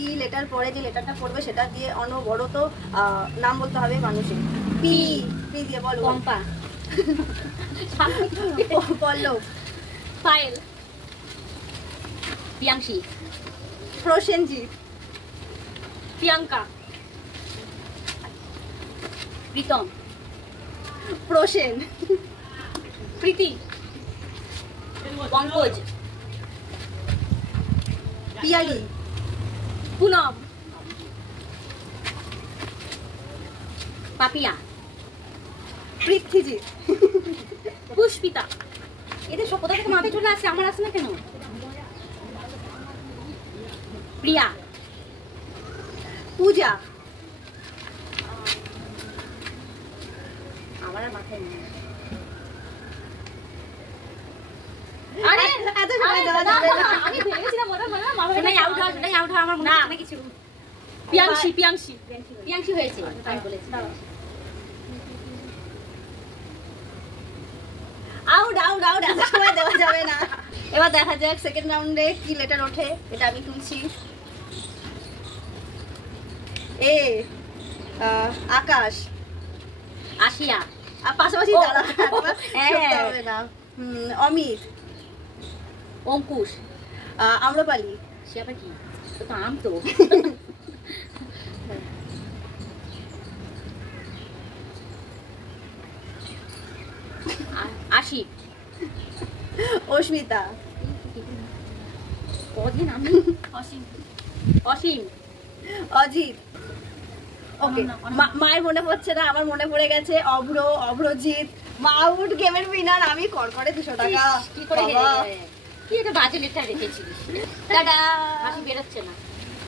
P letter পরে যে লেটারটা পড়বে সেটা দিয়ে অনবরত নাম বলতে হবে মানুষের। পি পি দিয়ে বলো। পম্পা, পল্লব, পায়েল, প্রিয়াংশী, প্রসেনজিৎ, প্রিয়াঙ্কা, প্রীতম, প্রসেন, প্রীতি, পঙ্কজ, পিয়ালি, পুনম, পাপিয়া, পৃথ্বীজিৎ, পুষ্পিতা। এদের সব কোথা থেকে মাথায় চলে আসছে, আমার আসছে না কেন? প্রিয়া, পূজা, আমার আর মাথায় নেই। আরে এত সময় দেওয়া যাবে না। আমি ভেবে গেছিলাম ওটা মনে হয় মাথায় নাই। আউট হওয়া, সেটাই আউট হওয়া, আমার মনে হয় না কিছু। প্রিয়াংশী, প্রিয়াংশী, প্রিয়াংশী হয়েছে, আমি বলেছি। আউট আউট আউট, এত সময় দেওয়া যাবে না। এবার দেখা যাক সেকেন্ড রাউন্ডে কি লেটার ওঠে। এটা আমি তুলছি। এ আকাশ, আসিয়া, আর পাশাপাশি ও, দাঁড়া, হ্যাঁ। সরতে হবে না। অমিত, অঙ্কুশ, আম্রপালি, সে আবার কি? ও তো আম তো। আশিক, অস্মিতা, কদিন আমি অসীম, অসীম, অজিত। ওকে, মায়ের মনে পড়ছে না, আমার মনে পড়ে গেছে। অভ্র, অভ্রজিৎ। মা আউট, গেমের উইনার আমি। করকরে 200 টাকা। কি করে বাবা। কি এটা বাজে লেটার রেখেছিলিস? টাটা। হাসি বেরোচ্ছে না।